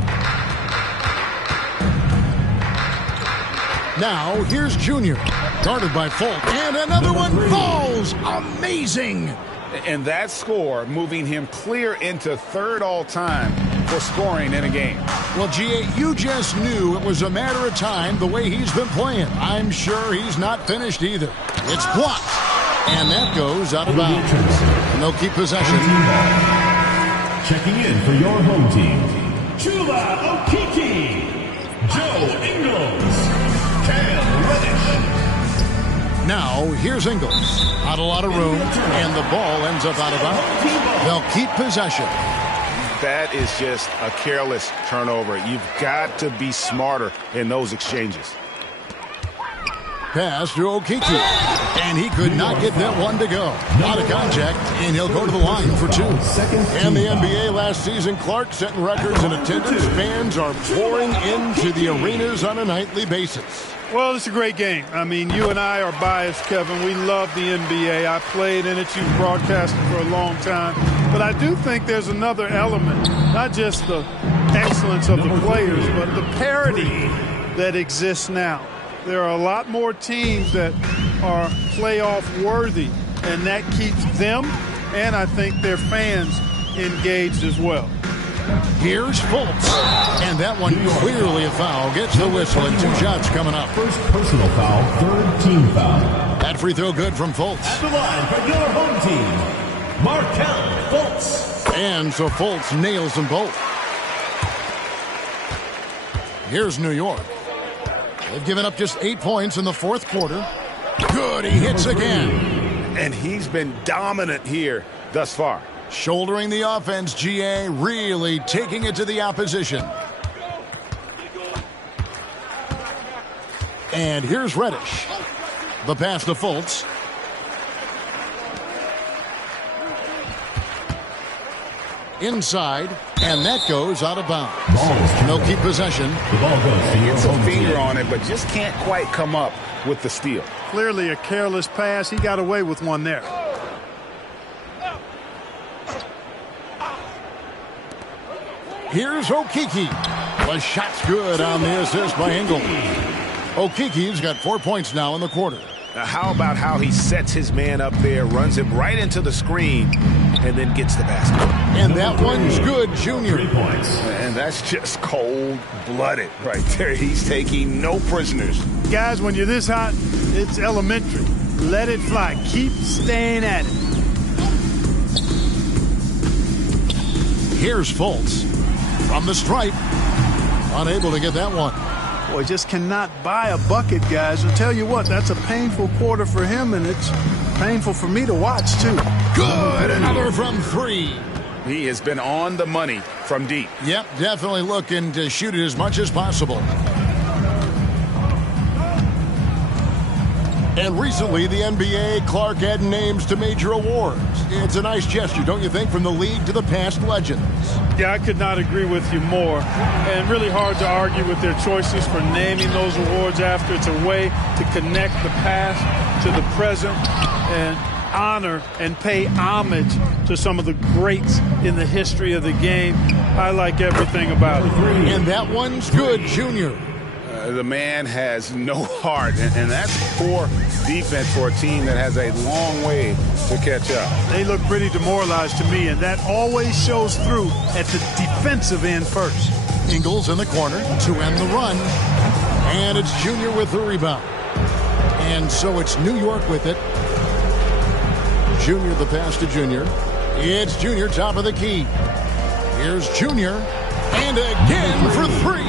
Now, here's Junior. Guarded by Fultz. And another one falls. Amazing. And that score moving him clear into third all-time for scoring in a game. Well, G.A., you just knew it was a matter of time the way he's been playing. I'm sure he's not finished either. It's blocked. And that goes out of bounds. And they'll keep possession. Checking in for your home team, Chuma Okeke, Joe Ingles, Cam Reddish. Now, here's Ingles. Not a lot of room, and the ball ends up out of bounds. They'll keep possession. That is just a careless turnover. You've got to be smarter in those exchanges. Pass to Okeke, and he could not get that one to go. Out of contact, and he'll go to the line for two. And the NBA last season, Clark setting records in attendance. Fans are pouring into the arenas on a nightly basis. Well, it's a great game. I mean, you and I are biased, Kevin. We love the NBA. I played in it. You've broadcasted for a long time. But I do think there's another element, not just the excellence of the players, but the parity that exists now. There are a lot more teams that are playoff worthy, and that keeps them and I think their fans engaged as well. Here's Fultz, and that one clearly a foul. Gets the whistle, and 2 shots coming up. First personal foul, third team foul. That free throw good from Fultz. At the line for your home team, Markelle Fultz. And so Fultz nails them both. Here's New York. They've given up just 8 points in the fourth quarter. Good, he hits again. And he's been dominant here thus far. Shouldering the offense, GA, really taking it to the opposition. And here's Reddish. The pass to Fultz. Inside, and that goes out of bounds. They'll keep possession. The ball goes to your Gets a home finger team. on it, but just can't quite come up with the steal. Clearly a careless pass. He got away with one there. Here's Okeke. The shot's good on the assist by Ingles. Okeke's got 4 points now in the quarter. How about how he sets his man up there, runs him right into the screen, and then gets the basket? And that one's good, Junior. 3 points. And that's just cold-blooded right there. He's taking no prisoners. Guys, when you're this hot, it's elementary. Let it fly. Keep staying at it. Here's Fultz from the stripe. Unable to get that one. Boy, just cannot buy a bucket, guys. I'll tell you what, that's a painful quarter for him, and it's painful for me to watch, too. Good. Another from 3. He has been on the money from deep. Yep, definitely looking to shoot it as much as possible. And recently, the NBA, Clark added names to major awards. It's a nice gesture, don't you think, from the league to the past legends? Yeah, I could not agree with you more. And really hard to argue with their choices for naming those awards after. It's a way to connect the past to the present and honor and pay homage to some of the greats in the history of the game. I like everything about it. And that one's good, Junior. The man has no heart, and that's poor defense for a team that has a long way to catch up. They look pretty demoralized to me, and that always shows through at the defensive end first. Ingles in the corner to end the run, and it's Junior with the rebound. And so it's New York with it. Junior the pass to Junior. It's Junior top of the key. Here's Junior, and again for 3.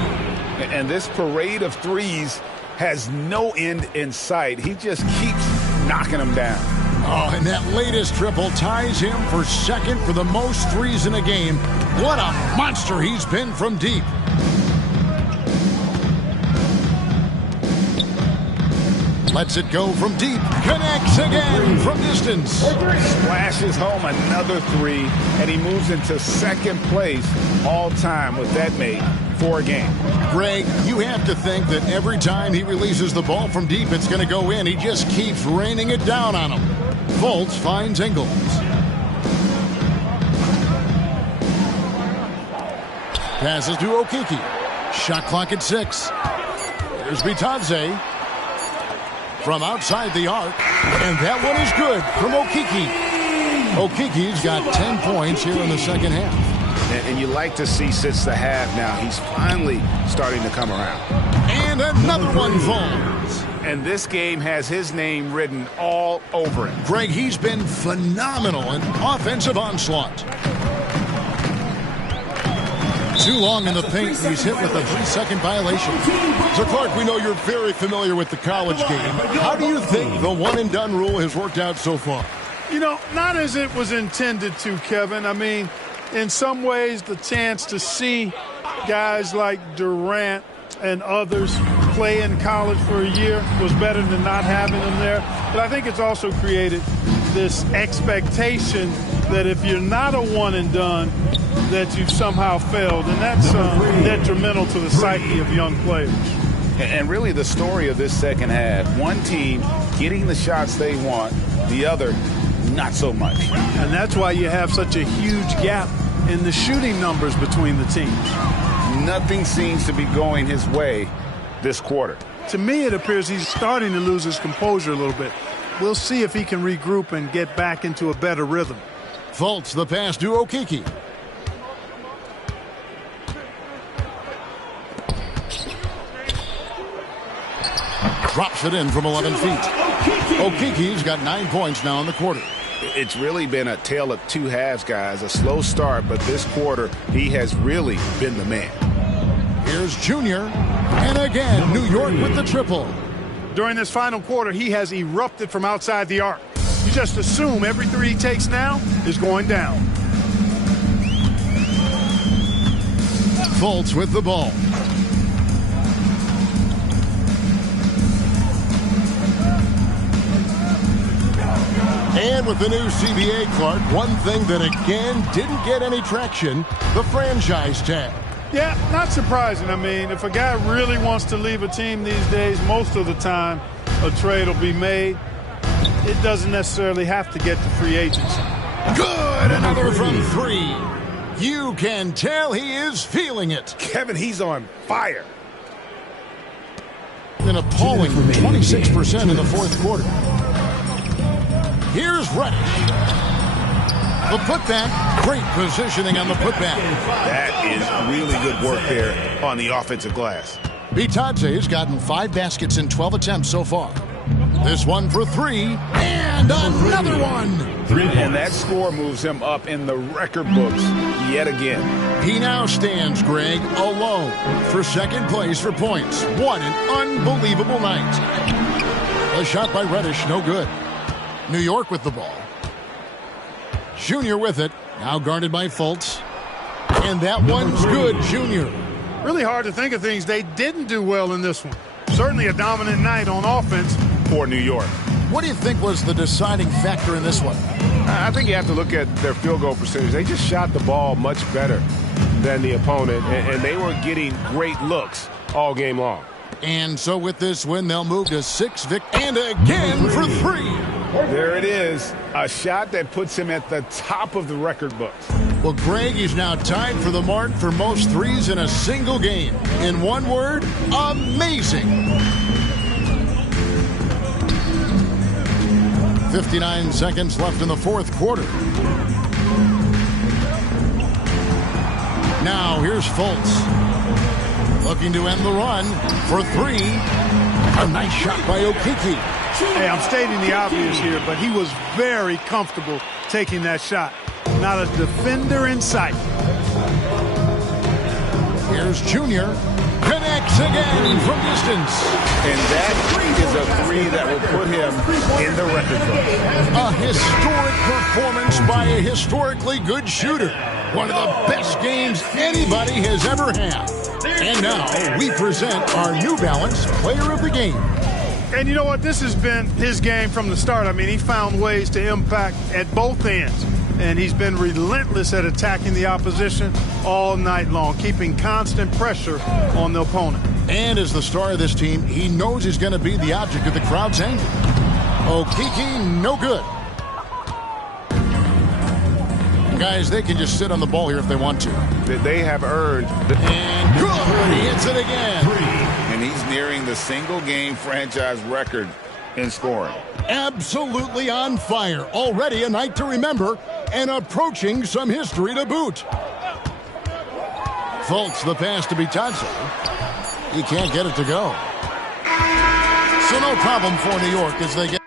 And this parade of threes has no end in sight. He just keeps knocking them down. Oh, and that latest triple ties him for second for the most threes in a game. What a monster he's been from deep. Lets it go from deep. Connects again from distance. Splashes home another 3, and he moves into second place all time with that made for a game. Greg, you have to think that every time he releases the ball from deep, it's going to go in. He just keeps raining it down on him. Fultz finds Ingles. Passes to Okeke. Shot clock at 6. Here's Bitadze from outside the arc, and that one is good from Okeke. Okeke's got 10 points here in the second half. And you like to see since the half now, he's finally starting to come around. And another one falls. And this game has his name written all over it. Greg, he's been phenomenal in offensive onslaught. Too long in the paint. He's hit with a 3-second violation. So, Clark, we know you're very familiar with the college game. How do you think the one-and-done rule has worked out so far? You know, not as it was intended to, Kevin. I mean, in some ways, the chance to see guys like Durant and others play in college for a year was better than not having them there. But I think it's also created this expectation that if you're not a one-and-done, that you've somehow failed, and that's detrimental to the psyche of young players. And really the story of this second half, one team getting the shots they want, the other not so much. And that's why you have such a huge gap in the shooting numbers between the teams. Nothing seems to be going his way this quarter. To me, it appears he's starting to lose his composure a little bit. We'll see if he can regroup and get back into a better rhythm. Fultz the pass to Okeke. Drops it in from 11 feet. Okeke's got 9 points now in the quarter. It's really been a tale of two halves, guys. A slow start, but this quarter, he has really been the man. Here's Junior. And again, New York with the triple. During this final quarter, he has erupted from outside the arc. You just assume every three he takes now is going down. Fultz with the ball. And with the new CBA, Clark, one thing that again didn't get any traction, the franchise tag. Yeah, not surprising. I mean, if a guy really wants to leave a team these days, most of the time a trade will be made. It doesn't necessarily have to get to free agency. Good, another from 3. You can tell he is feeling it. Kevin, he's on fire. an appalling 26% in the fourth quarter. Here's Reddish. The putback, great positioning on the putback. That is really good work there on the offensive glass. Bitadze's gotten 5 baskets in 12 attempts so far. This one for 3, and another one. And that score moves him up in the record books yet again. He now stands, Greg, alone for second place for points. What an unbelievable night. A shot by Reddish, no good. New York with the ball. Junior with it, now guarded by Fultz. And that one's good, Junior. Really hard to think of things they didn't do well in this one. Certainly a dominant night on offense for New York. What do you think was the deciding factor in this one? I think you have to look at their field goal percentage. They just shot the ball much better than the opponent, and they were getting great looks all game long. And so with this win, they'll move to 6 and again for 3. There it is. A shot that puts him at the top of the record books. Well, Greg is now tied for the mark for most threes in a single game. In one word, amazing. 59 seconds left in the fourth quarter. Now here's Fultz. Looking to end the run for 3. A nice shot by Okeke. Hey, I'm stating the obvious here, but he was very comfortable taking that shot. Not a defender in sight. Here's Junior. Connects again from distance. And that is a 3 that will put him in the record book. A historic performance by a historically good shooter. One of the best games anybody has ever had. And now we present our New Balance Player of the Game. And you know what? This has been his game from the start. I mean, he found ways to impact at both ends. And he's been relentless at attacking the opposition all night long, keeping constant pressure on the opponent. And as the star of this team, he knows he's going to be the object of the crowd's anger. Okeke, no good. Guys, they can just sit on the ball here if they want to. They have earned. And good, he hits it again. And he's nearing the single-game franchise record in scoring. Absolutely on fire. Already a night to remember and approaching some history to boot. Fultz the pass to Bitadze. He can't get it to go. So no problem for New York as they get